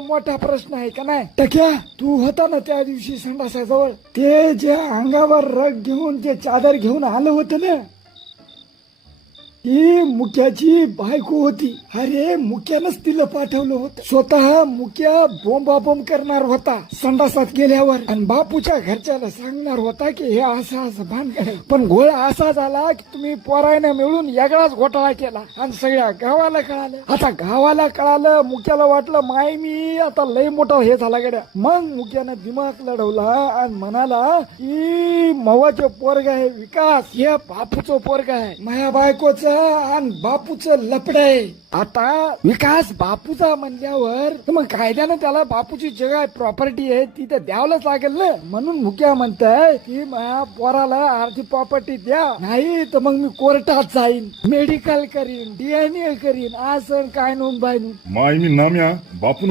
मोठा प्रश्न आहे का नाही? टक्या तू होता ना त्या दिवशी संडासाजवळ, ते जे अंगावर रग घेऊन जे चादर घेऊन आलं होतं ना, ती मुक्याची बायको होती. अरे मुक्यानंच तिला पाठवलं होतं. स्वतः मुक्या बोंबाबोंब करणार होता संडासात गेल्यावर, आणि बापूच्या घरच्याला सांगणार होता की हे असं असं भानगड आहे. पण घोळ असा झाला की तुम्ही पोरायनं मिळून वेगळाच घोटाळा केला आणि सगळ्या गावाला कळालं. आता गावाला कळालं, मुक्याला वाटलं माय मी आता लय मोठा हे झाला गड्या. मग मुक्यानं दिमाग लढवला आणि म्हणाला की मवाचं पोरग आहे विकास, हे बापूचं पोरग आहे, माझ्या बायकोचं आणि बापूचं लपड आहे. आता विकास बापूचा म्हणल्यावर मग कायद्यानं त्याला बापूची जगह प्रॉपर्टी आहे ती तर द्यावंच लागेल ना. म्हणून मुक्या म्हणताय की माझ्या पोराला अर्धी प्रॉपर्टी द्या, नाही तर मग मी कोर्टात जाईन, मेडिकल करीन, DNA करीन, असं काय नोंद बाय माय मी नाम्या बापून